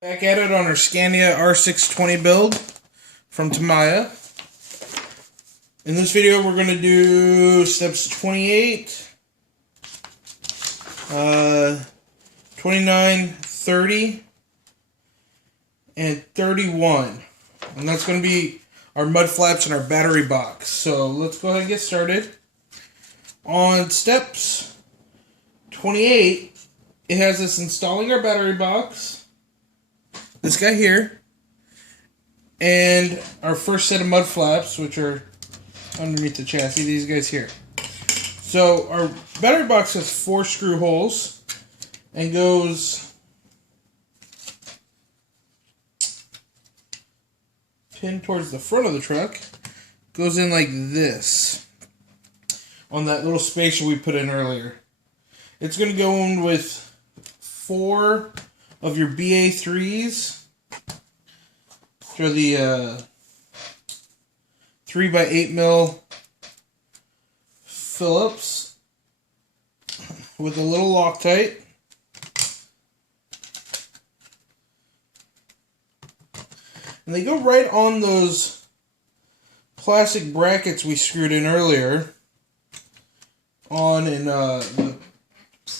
Back at it on our Scania R620 build from Tamiya. In this video we're going to do steps 28, 29, 30, and 31. And that's going to be our mud flaps and our battery box. So let's go ahead and get started. On steps 28, it has us installing our battery box. This guy here, and our first set of mud flaps, which are underneath the chassis, these guys here. So our battery box has 4 screw holes and goes pinned towards the front of the truck, goes in like this on that little spacer we put in earlier. It's going to go in with 4 of your BA3s, which are the 3x8mm Phillips with a little Loctite. And they go right on those plastic brackets we screwed in earlier in the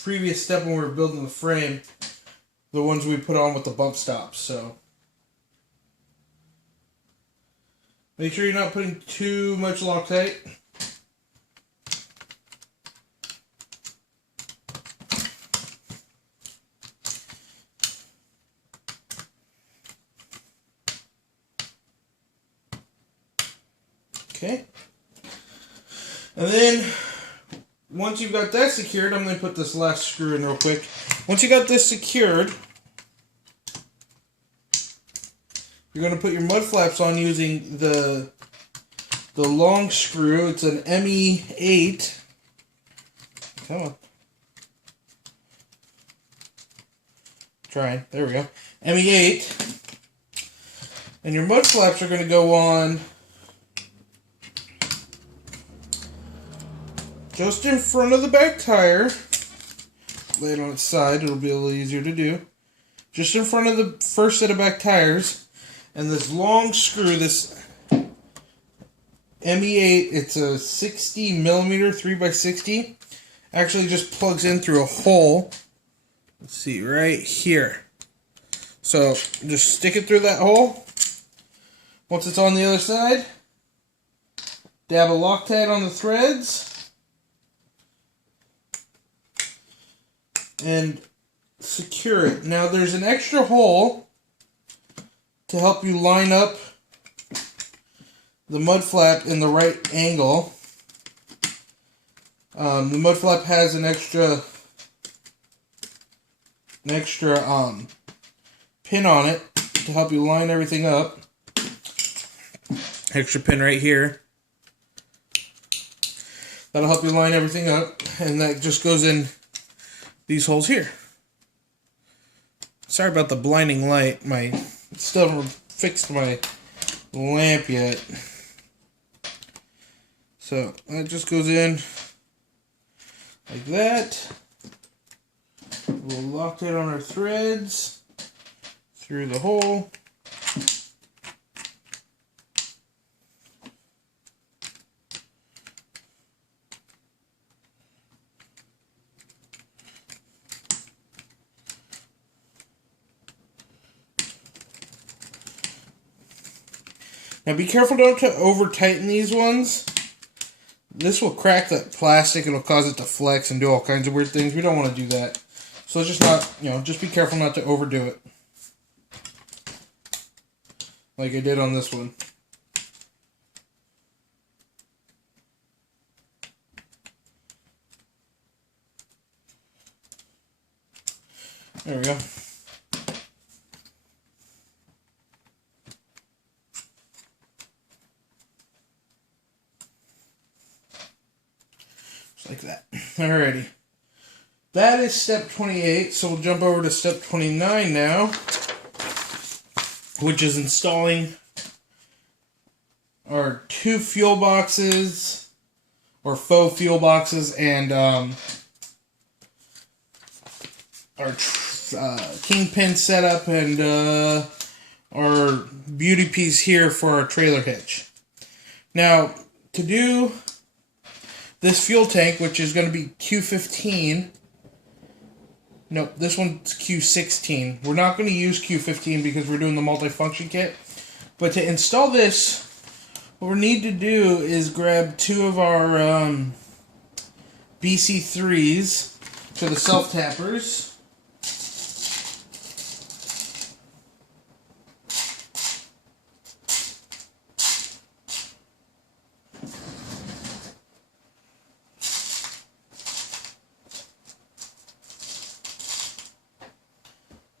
previous step when we were building the frame. The ones we put on with the bump stops, so make sure you're not putting too much Loctite. Okay. And then once you've got that secured, I'm going to put this last screw in real quick. Once you got this secured, you're going to put your mud flaps on using the long screw. It's an ME8. Come on. Trying. There we go. ME8. And your mud flaps are going to go on just in front of the back tire. Lay it on its side, it'll be a little easier to do. Just in front of the first set of back tires. And this long screw, this ME8, it's a 60mm 3x60. Actually just plugs in through a hole. Let's see, right here. So just stick it through that hole. Once it's on the other side, dab a Loctite on the threads. And secure it. Now there's an extra hole to help you line up the mud flap in the right angle. The mud flap has an extra pin on it to help you line everything up. Extra pin right here. That'll help you line everything up, and that just goes in these holes here. Sorry about the blinding light. Still haven't fixed my lamp yet. So that just goes in like that. We'll lock it on our threads through the hole. Now be careful not to over tighten these ones. This will crack that plastic, it'll cause it to flex and do all kinds of weird things. We don't want to do that. So it's just not, just be careful not to overdo it. Like I did on this one. There we go. Like that. Alrighty. That is step 28, so we'll jump over to step 29 now, which is installing our 2 fuel boxes, or faux fuel boxes, and our kingpin setup and our beauty piece here for our trailer hitch. Now, to do this fuel tank, which is going to be Q15, nope, this one's Q16. We're not going to use Q15 because we're doing the multifunction kit. But to install this, what we need to do is grab two of our BC3s to the self-tappers.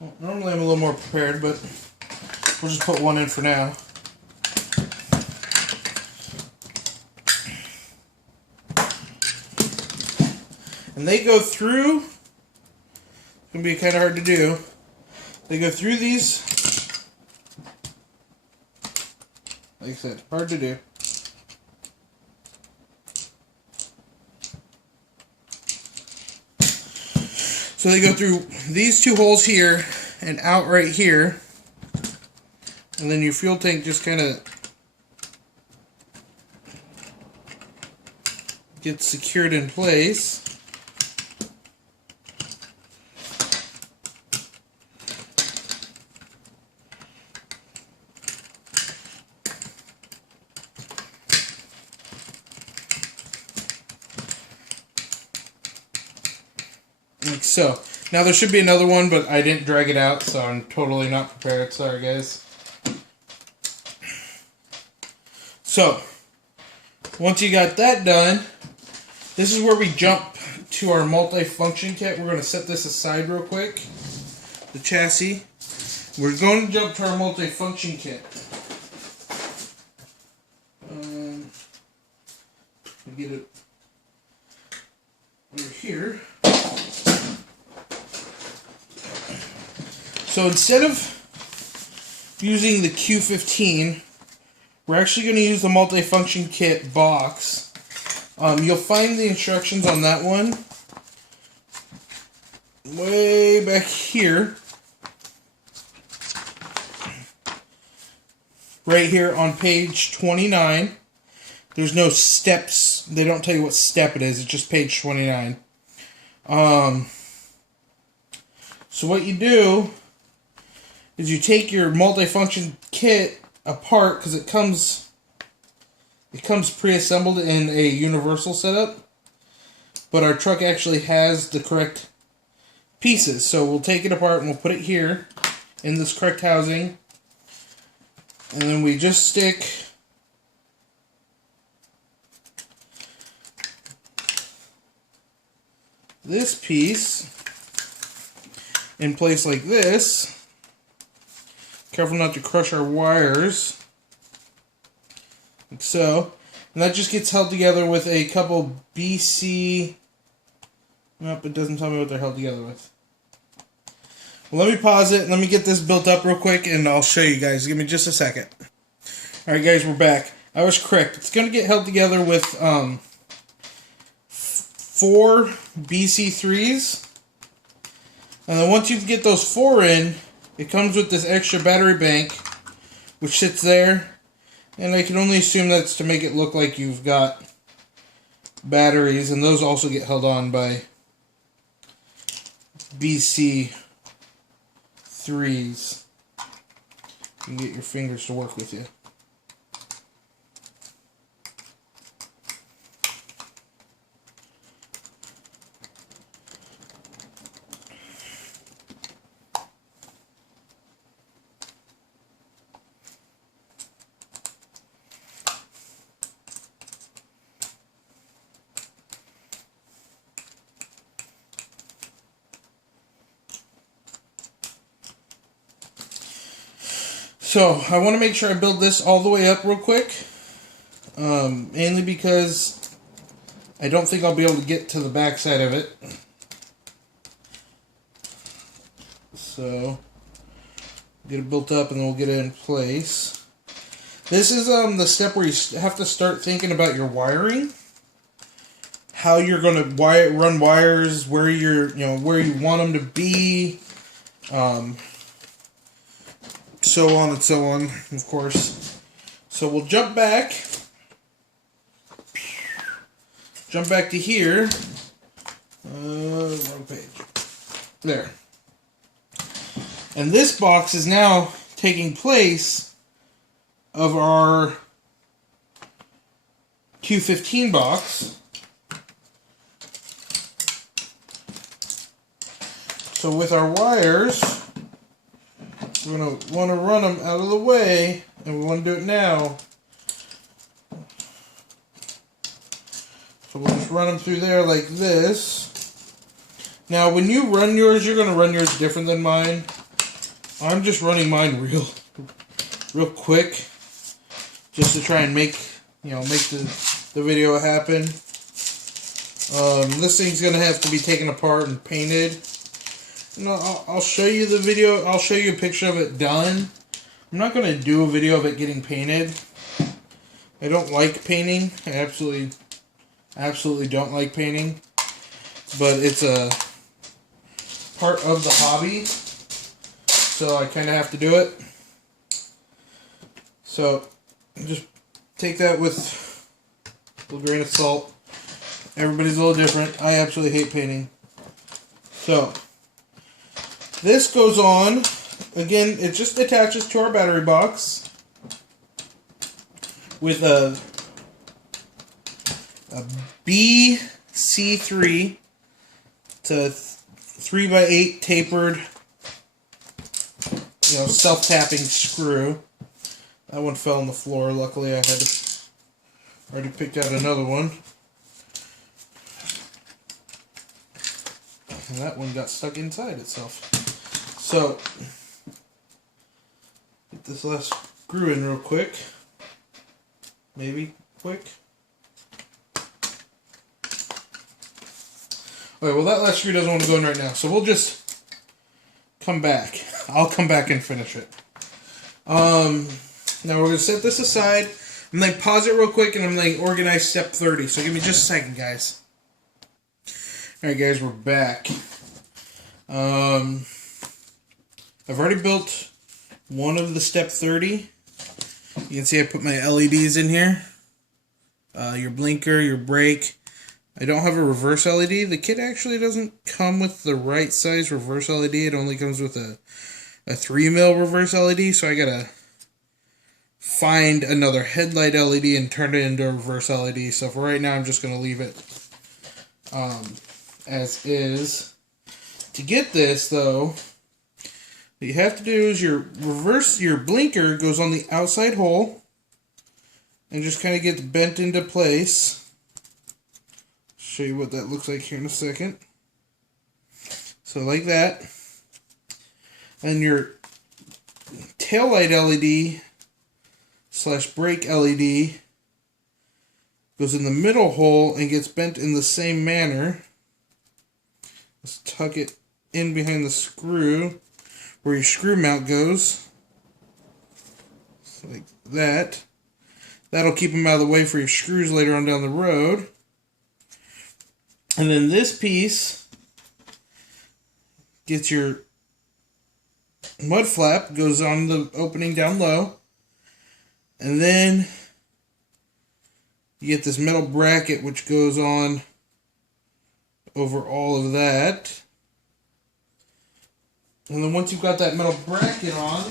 Well, normally I'm a little more prepared, but we'll just put one in for now. And they go through, it's going to be kind of hard to do, they go through these, like I said, hard to do. So they go through these two holes here and out right here, and then your fuel tank just kind of gets secured in place. Like so. Now there should be another one, but I didn't drag it out, so I'm totally not prepared. Sorry, guys. So, once you got that done, this is where we jump to our multi-function kit. We're going to set this aside real quick. The chassis. We're going to jump to our multi-function kit. Get it over here. So instead of using the Q15, we're actually going to use the multifunction kit box. You'll find the instructions on that one way back here. Right here on page 29. There's no steps. They don't tell you what step it is. It's just page 29. So what you do is you take your multifunction kit apart because it comes pre-assembled in a universal setup, but our truck actually has the correct pieces. So we'll take it apart and we'll put it here in this correct housing, and then we just stick this piece in place like this. Careful not to crush our wires. Like so. And that just gets held together with a couple BC... Nope, it doesn't tell me what they're held together with. Well, let me pause it and let me get this built up real quick and I'll show you guys. Give me just a second. Alright guys, we're back. I was correct. It's going to get held together with 4 BC3s. And then once you get those 4 in, it comes with this extra battery bank, which sits there, and I can only assume that's to make it look like you've got batteries, and those also get held on by BC3s. You can get your fingers to work with you. So, I want to make sure I build this all the way up real quick. Mainly because I don't think I'll be able to get to the back side of it. So, get it built up and then we'll get it in place. This is the step where you have to start thinking about your wiring. How you're going to run wires, where you're, where you want them to be. So on and so on, of course. So we'll jump back to here. Wrong page. There. And this box is now taking place of our 215 box. So with our wires, we're going to want to run them out of the way, and we want to do it now. So we'll just run them through there like this. Now when you run yours, you're going to run yours different than mine. I'm just running mine real quick, just to try and make the video happen. This thing's going to have to be taken apart and painted. I'll show you the video. I'll show you a picture of it done. I'm not going to do a video of it getting painted. I don't like painting. I absolutely don't like painting. But it's a part of the hobby, so I kind of have to do it. So just take that with a little grain of salt. Everybody's a little different. I absolutely hate painting. So this goes on. Again, it just attaches to our battery box with a BC3 to 3x8 tapered, self-tapping screw. That one fell on the floor. Luckily, I had already picked out another one. And that one got stuck inside itself. So, get this last screw in real quick. Maybe quick. Okay, well that last screw doesn't want to go in right now, so we'll just come back. I'll come back and finish it. Now we're going to set this aside. I'm going to pause it real quick and I'm going to organize step 30. So give me just a second, guys. Alright guys, we're back. I've already built one of the step 30. You can see I put my LEDs in here. Your blinker, your brake. I don't have a reverse LED. The kit actually doesn't come with the right size reverse LED. It only comes with a 3mm reverse LED, so I gotta find another headlight LED and turn it into a reverse LED. So for right now, I'm just gonna leave it as is. To get this though, what you have to do is your blinker goes on the outside hole and just kind of gets bent into place. Show you what that looks like here in a second. So like that. And your taillight LED / brake LED goes in the middle hole and gets bent in the same manner. Let's tuck it in behind the screw where your screw mount goes. Like that. That'll keep them out of the way for your screws later on down the road. And then this piece gets your mud flap, goes on the opening down low. And then you get this metal bracket which goes on over all of that. And then once you've got that metal bracket on,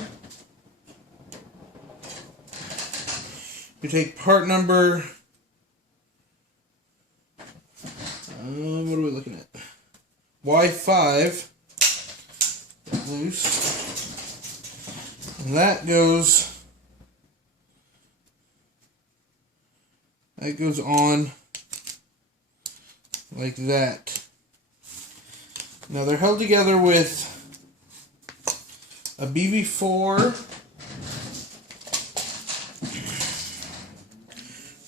you take part number, what are we looking at? Y5 loose. And that goes on like that. Now they're held together with a BB4,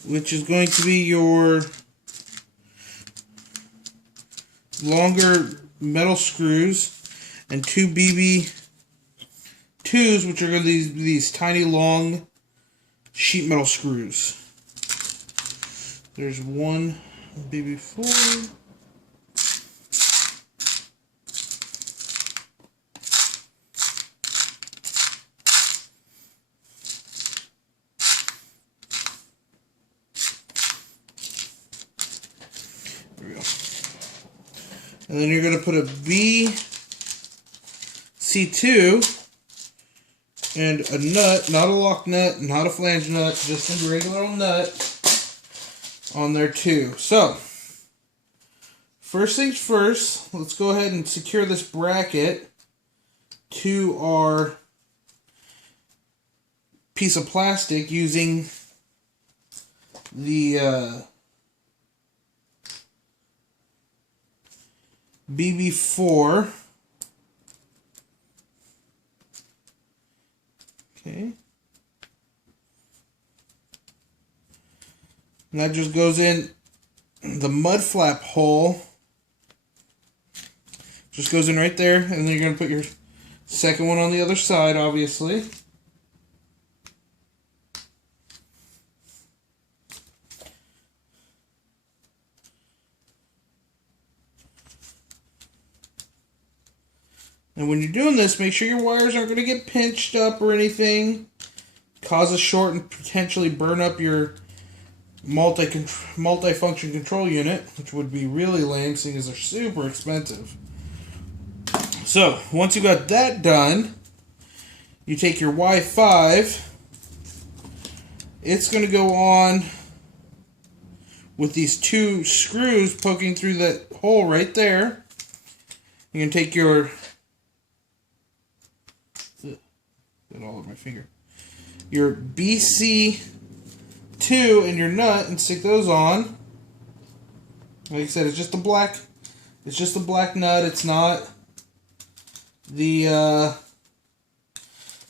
which is going to be your longer metal screws, and two BB2s, which are going to be these tiny long sheet metal screws. There's one BB4. And then you're going to put a BC2 and a nut, not a lock nut, not a flange nut, just a regular old nut on there too. So, first things first, let's go ahead and secure this bracket to our piece of plastic using the BB4. Okay. And that just goes in the mud flap hole. Just goes in right there, and then you're going to put your second one on the other side, obviously. And when you're doing this, make sure your wires aren't going to get pinched up or anything. Cause a short and potentially burn up your multi-function control unit, which would be really lame, seeing as they're super expensive. So, once you got that done, you take your Y5. It's going to go on with these two screws poking through that hole right there. You're going to take your... Got all over my finger. Your BC2 and your nut and stick those on. Like I said, it's just a black nut. It's not the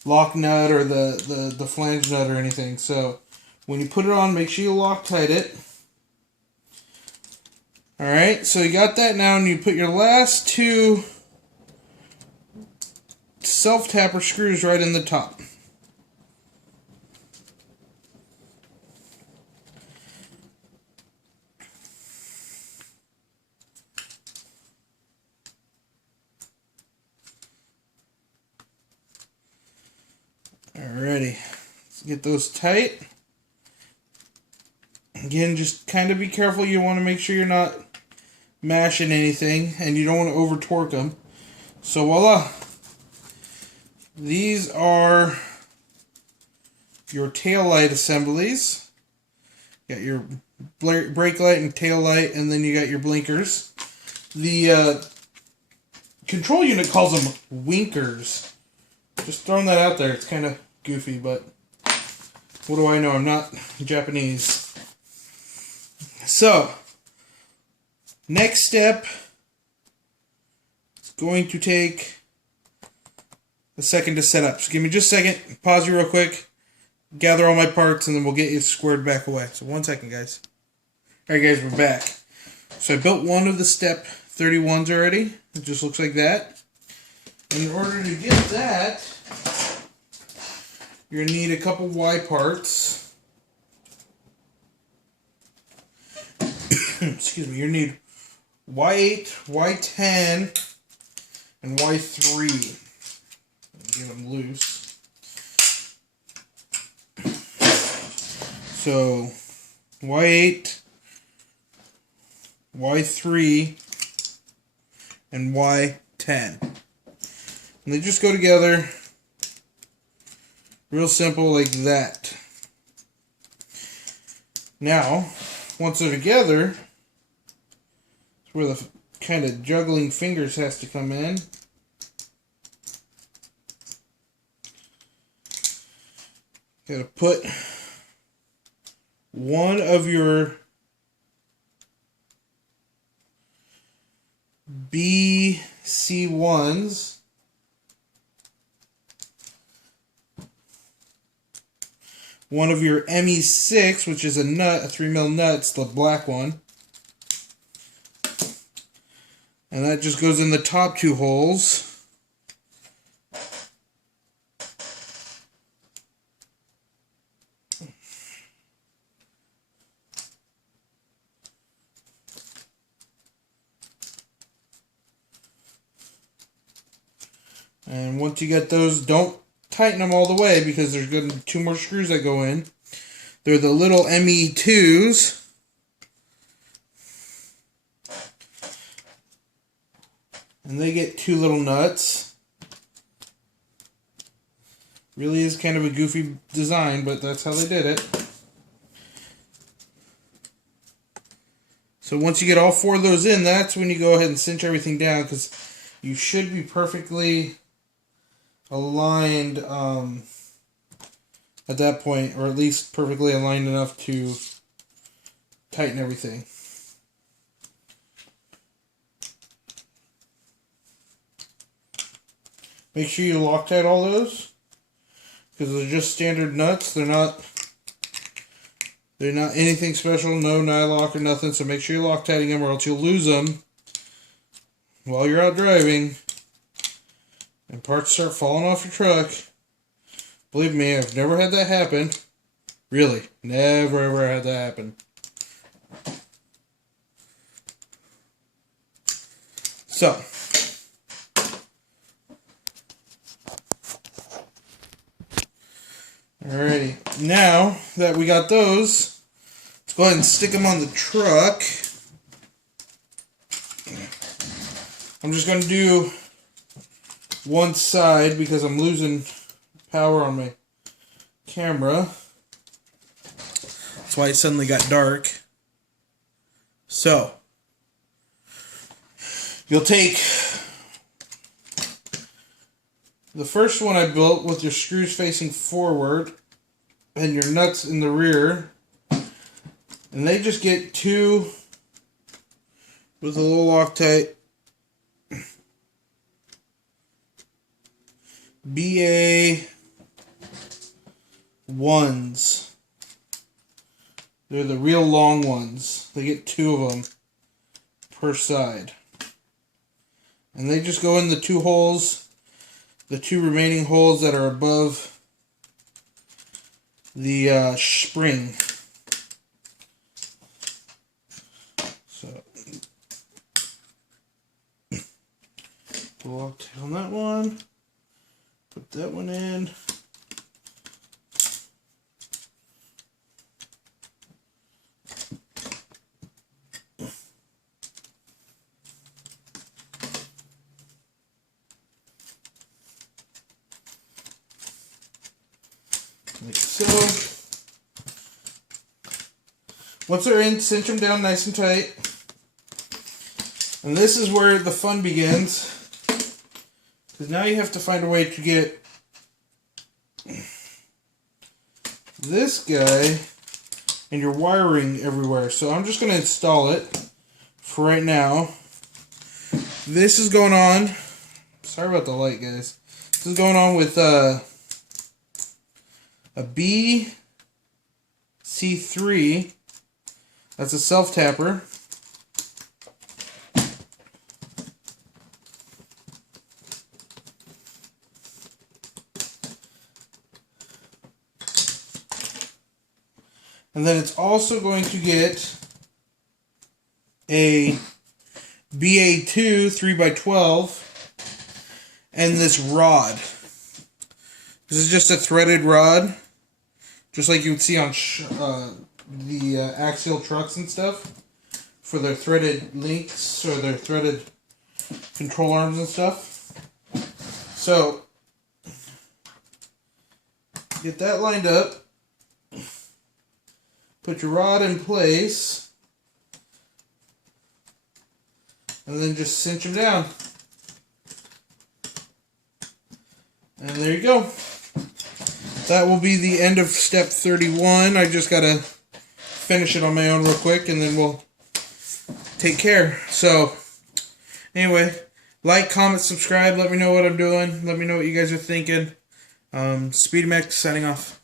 lock nut or the flange nut or anything. So when you put it on, make sure you Loctite it. Alright, so you got that now, and you put your last two self-tapper screws right in the top. Alrighty, let's get those tight. Again, just kind of be careful. You want to make sure you're not mashing anything, and you don't want to over torque them. So voila. These are your tail light assemblies. You got your brake light and tail light, and then you got your blinkers. The control unit calls them winkers. Just throwing that out there. It's kind of goofy, but what do I know? I'm not Japanese. So, next step is going to take a second to set up. So give me just a second, pause you real quick, gather all my parts, and then we'll get you squared back away. So 1 second, guys. Alright guys, we're back. So I built one of the step 31s already. It just looks like that. And in order to get that, you're going to need a couple Y parts. Excuse me, you need Y8, Y10, and Y3. Get them loose. So, Y8, Y3, and Y10. And they just go together real simple like that. Now, once they're together, it's where the kind of juggling fingers has to come in. Gotta put one of your BC1s one of your ME6, which is a nut, a 3mm nut, it's the black one. And that just goes in the top two holes. And once you get those, don't tighten them all the way because there's going to be 2 more screws that go in. They're the little ME2s. And they get 2 little nuts. Really is kind of a goofy design, but that's how they did it. So once you get all 4 of those in, that's when you go ahead and cinch everything down, because you should be perfectly aligned at that point, or at least perfectly aligned enough to tighten everything. Make sure you Loctite all those, because they're just standard nuts. They're not anything special, no nylock or nothing, so make sure you're Loctiting them or else you'll lose them while you're out driving and parts start falling off your truck. Believe me, I've never had that happen. Really, never ever had that happen. So, alrighty, now that we got those, let's go ahead and stick them on the truck. I'm just going to do one side because I'm losing power on my camera. That's why it suddenly got dark. So, you'll take the first one I built with your screws facing forward and your nuts in the rear, and they just get 2 with a little Loctite BA 1s. They're the real long ones. They get 2 of them per side. And they just go in the 2 holes, the 2 remaining holes that are above the spring. So, Loctite on that one. Put that one in. Like so. Once they're in, cinch them down nice and tight. And this is where the fun begins. Because now you have to find a way to get this guy and your wiring everywhere. So I'm just going to install it for right now. This is going on. Sorry about the light, guys. This is going on with a BC3. That's a self-tapper. And then it's also going to get a BA2 3x12 and this rod. This is just a threaded rod, just like you would see on the axial trucks and stuff, for their threaded links or their threaded control arms and stuff. So, get that lined up. Put your rod in place, and then just cinch them down. And there you go. That will be the end of step 31. I just got to finish it on my own real quick, and then we'll take care. So, anyway, like, comment, subscribe. Let me know what I'm doing. Let me know what you guys are thinking. SpeedyMax signing off.